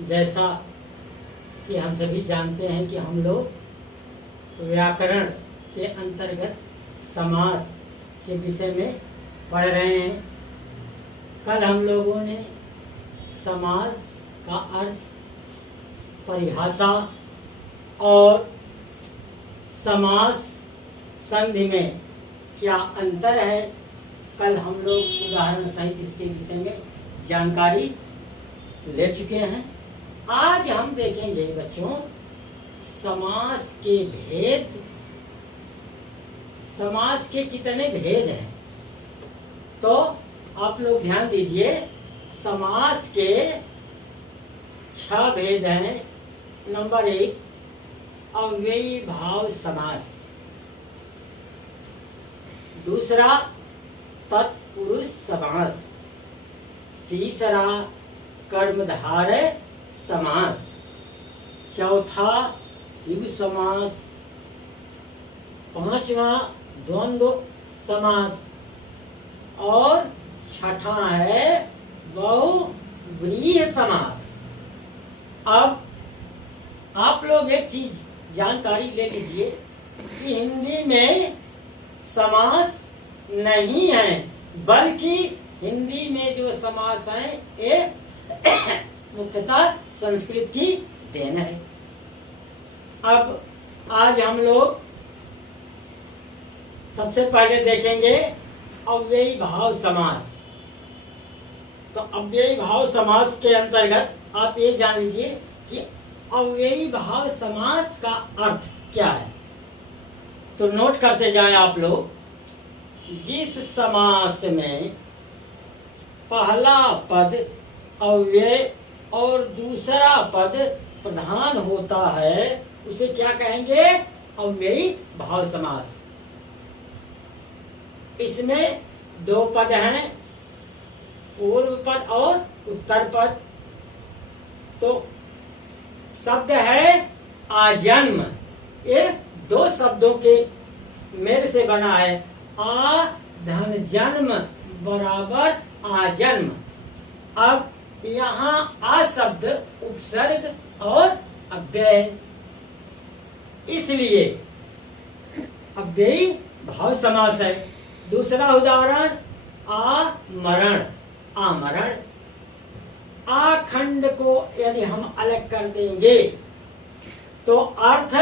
जैसा कि हम सभी जानते हैं कि हम लोग व्याकरण के अंतर्गत समास के विषय में पढ़ रहे हैं। कल हम लोगों ने समास का अर्थ, परिभाषा और समास संधि में क्या अंतर है, कल हम लोग उदाहरण सहित इसके विषय में जानकारी ले चुके हैं। आज हम देखेंगे बच्चों समास के भेद, समास के कितने भेद हैं। तो आप लोग ध्यान दीजिए, समास के 6 भेद हैं। नंबर 1 अव्ययी भाव समास, दूसरा तत्पुरुष समास, तीसरा कर्मधारय समास, चौथा द्विगु समास, पांचवा द्वंद्व समास और छठा है बहुव्रीहि समास। अब आप लोग एक चीज जानकारी ले लीजिए कि हिंदी में समास नहीं है, बल्कि हिंदी में जो समास है ये मुख्यतः संस्कृत की देन है। अब आज हम लोग सबसे पहले देखेंगे अव्ययी भाव समास। तो अव्ययी भाव समास के अंतर्गत आप ये जान लीजिए कि अव्ययी भाव समास का अर्थ क्या है। तो नोट करते जाएं आप लोग। जिस समास में पहला पद अव्यय और दूसरा पद प्रधान होता है उसे क्या कहेंगे? अव्ययी भाव समास। इसमें 2 पद हैं, पूर्व पद और उत्तर पद। तो शब्द है आजन्म, ये 2 शब्दों के मेल से बना है। आ धन जन्म बराबर आजन्म। अब यहाँ आ शब्द उपसर्ग और अव्यय, इसलिए अव्ययी भाव समास है। दूसरा उदाहरण आमरण, आमरण। आखंड को यदि हम अलग कर देंगे तो अर्थ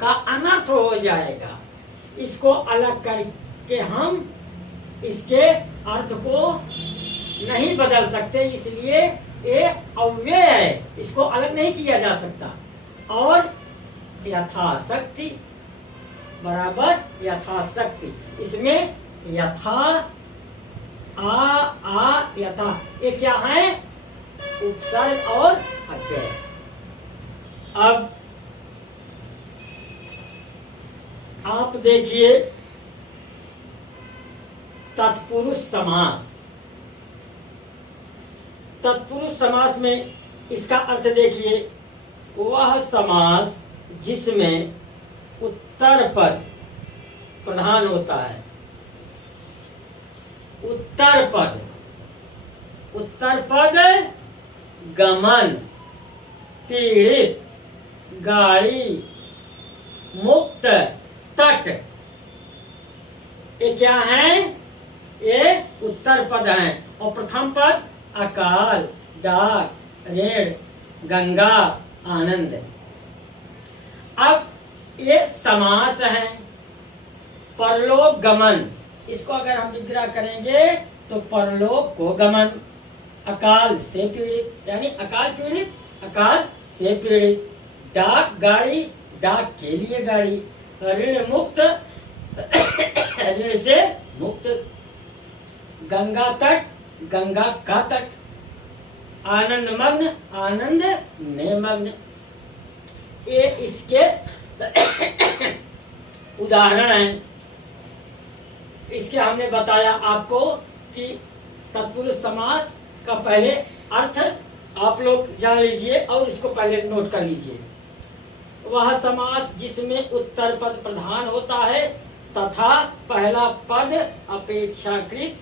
का अनर्थ हो जाएगा। इसको अलग करके हम इसके अर्थ को नहीं बदल सकते, इसलिए ये अव्यय है, इसको अलग नहीं किया जा सकता। और यथाशक्ति बराबर यथाशक्ति, इसमें यथा आ यथा, ये क्या है? उपसर्ग और अव्यय। अब आप देखिए तत्पुरुष समास। तत्पुरुष समास में इसका अर्थ देखिए, वह समास जिसमें उत्तर पद प्रधान होता है। उत्तर पद, उत्तर पद गमन, पीड़ित, गाड़ी, मुक्त, तट, ये क्या है? ये उत्तर पद हैं। और प्रथम पद अकाल, डाक, ऋण, गंगा, आनंद। अब ये समास है। परलोक गमन, इसको अगर हम विग्रह करेंगे तो परलोक को गमन, अकाल से पीड़ित यानी अकाल पीड़ित, अकाल से पीड़ित, डाक गाड़ी, डाक के लिए गाड़ी, ऋण मुक्त, ऋण से मुक्त, गंगा तट, गंगा का तट, आनंद मग्न, आनंद में मग्न। ये इसके उदाहरण हैं। इसके हमने बताया आपको कि तत्पुरुष समास का पहले अर्थ आप लोग जान लीजिए और इसको पहले नोट कर लीजिए। वह समास जिसमें उत्तर पद प्रधान होता है तथा पहला पद अपेक्षाकृत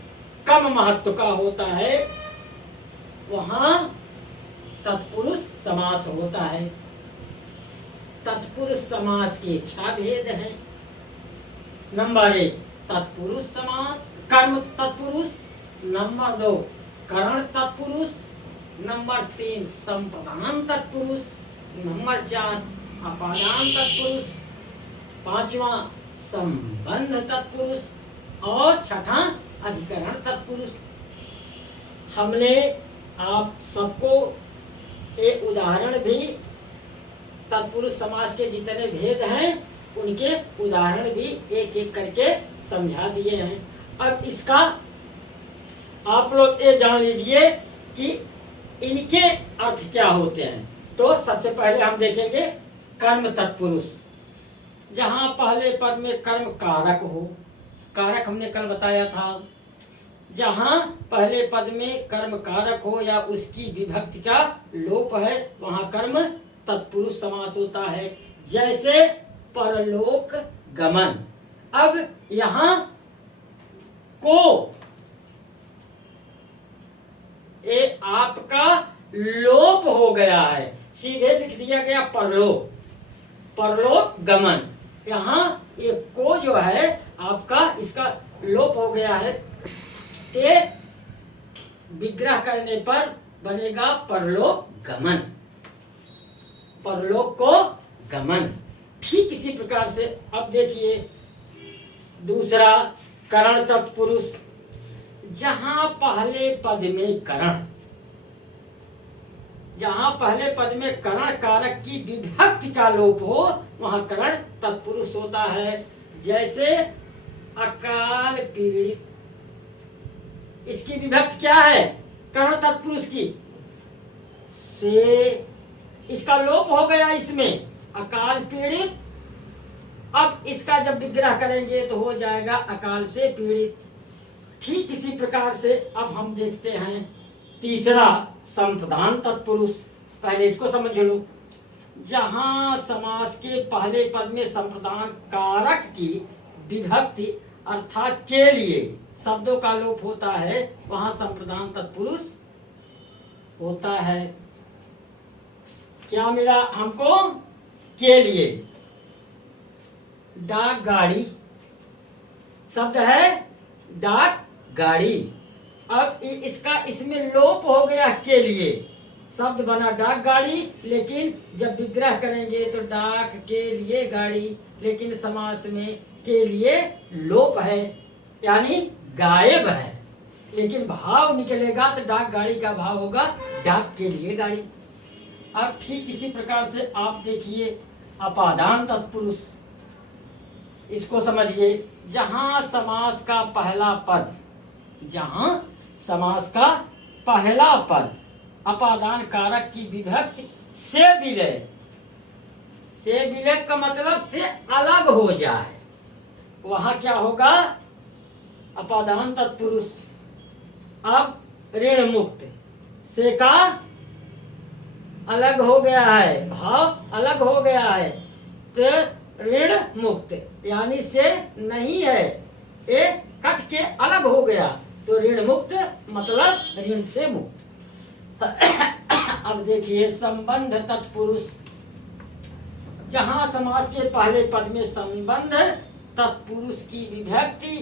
कम महत्व का होता है, वहां तत्पुरुष समास होता है। तत्पुरुष समास के 6 भेद हैं। नंबर 1 तत्पुरुष समास, कर्म तत्पुरुष। नंबर 2 करण तत्पुरुष। नंबर 3 संप्रदान तत्पुरुष। नंबर 4 अपादान तत्पुरुष। 5वां संबंध तत्पुरुष और 6ठा अधिकरण तत्पुरुष। हमने आप सबको एक उदाहरण भी तत्पुरुष समास के जितने भेद हैं उनके उदाहरण भी एक एक करके समझा दिए हैं। अब इसका आप लोग ये जान लीजिए कि इनके अर्थ क्या होते हैं। तो सबसे पहले हम देखेंगे कर्म तत्पुरुष। जहां पहले पद में कर्म कारक हो, कारक हमने कल बताया था, जहां पहले पद में कर्म कारक हो या उसकी विभक्ति का लोप है वहां कर्म तत्पुरुष समास होता है। जैसे परलोक गमन। अब यहां को ये आपका लोप हो गया है, सीधे लिख दिया गया परलोक, परलोक गमन। यहाँ ये को जो है आपका इसका लोप हो गया है, ये विग्रह करने पर बनेगा परलोक गमन, परलोक को गमन। ठीक इसी प्रकार से अब देखिए दूसरा करण तत्पुरुष। जहां पहले पद में करण, जहां पहले पद में करण कारक की विभक्ति का लोप हो वहां करण तत्पुरुष होता है। जैसे अकाल पीड़ित, इसकी विभक्ति क्या है करण तत्पुरुष की से, इसका लोप हो गया इसमें अकाल पीड़ित। अब इसका जब विग्रह करेंगे तो हो जाएगा अकाल से पीड़ित। ठीक इसी प्रकार से अब हम देखते हैं तीसरा संप्रदान तत्पुरुष। पहले इसको समझ लो। जहां समास के पहले पद में संप्रदान कारक की विभक्ति अर्थात के लिए शब्दों का लोप होता है वहां संप्रदान तत्पुरुष होता है। क्या मिला हमको के लिए? डाक गाड़ी शब्द है, डाक गाड़ी। अब इसका इसमें लोप हो गया के लिए, शब्द बना डाक गाड़ी, लेकिन जब विग्रह करेंगे तो डाक के लिए गाड़ी, लेकिन समास में के लिए लोप है यानी गायब है, लेकिन भाव निकलेगा तो डाक गाड़ी का भाव होगा डाक के लिए गाड़ी। अब ठीक इसी प्रकार से आप देखिए अपादान तत्पुरुष, इसको समझिए। जहां समास का पहला पद, जहां समास का पहला पद अपादान कारक की विभक्ति से विलय, से विलय का मतलब से अलग हो जाए, वहां क्या होगा अपादान तत्पुरुष। अब ऋण मुक्त से का अलग हो गया है, भाव अलग हो गया है, तो ऋण मुक्त यानी से नहीं है, ये कट के अलग हो गया तो ऋण मुक्त मतलब ऋण से मुक्त। अब देखिए संबंध तत्पुरुष। जहां समास के पहले पद में संबंध तत्पुरुष की विभक्ति,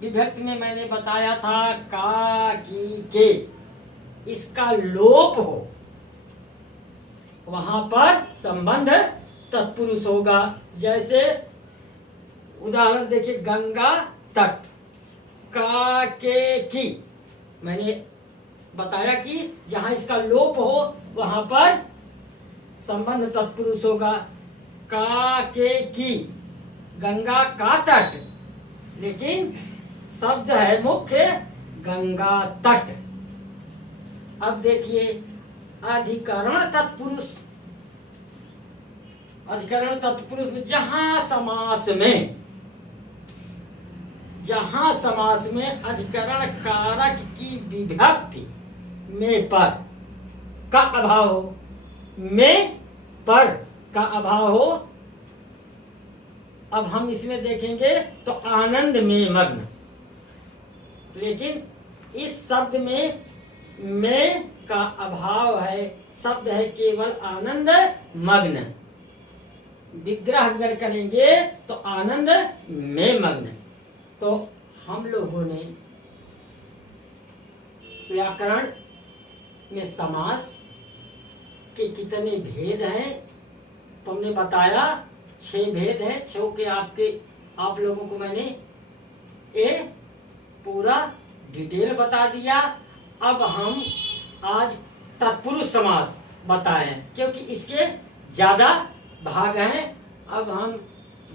विभक्ति में मैंने बताया था का की के, इसका लोप हो वहां पर संबंध तत्पुरुष होगा। जैसे उदाहरण देखिए गंगा तट, का के की, मैंने बताया कि जहां इसका लोप हो वहां पर संबंध तत्पुरुष होगा। का के की, गंगा का तट, लेकिन शब्द है मुख्य गंगा तट। अब देखिए अधिकरण तत्पुरुष। अधिकरण तत्पुरुष में जहां समास में अधिकरण कारक की विभक्ति में पर का अभाव हो, में पर का अभाव हो। अब हम इसमें देखेंगे तो आनंद में मग्न, लेकिन इस शब्द में में का अभाव है, शब्द है केवल आनंद मग्न। विग्रह अगर करेंगे तो आनंद में मग्न। तो हम लोगों ने व्याकरण में समास के कितने भेद हैं तुमने बताया, 6 भेद हैं। 6 के आप लोगों को मैंने ये पूरा डिटेल बता दिया। अब हम आज तत्पुरुष समास बताए हैं क्योंकि इसके ज़्यादा भाग हैं। अब हम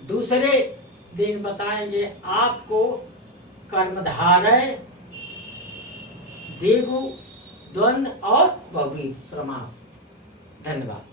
दूसरे दिन बताएंगे आपको कर्मधारय, द्विगु, द्वंद्व और बहुव्रीहि समास। धन्यवाद।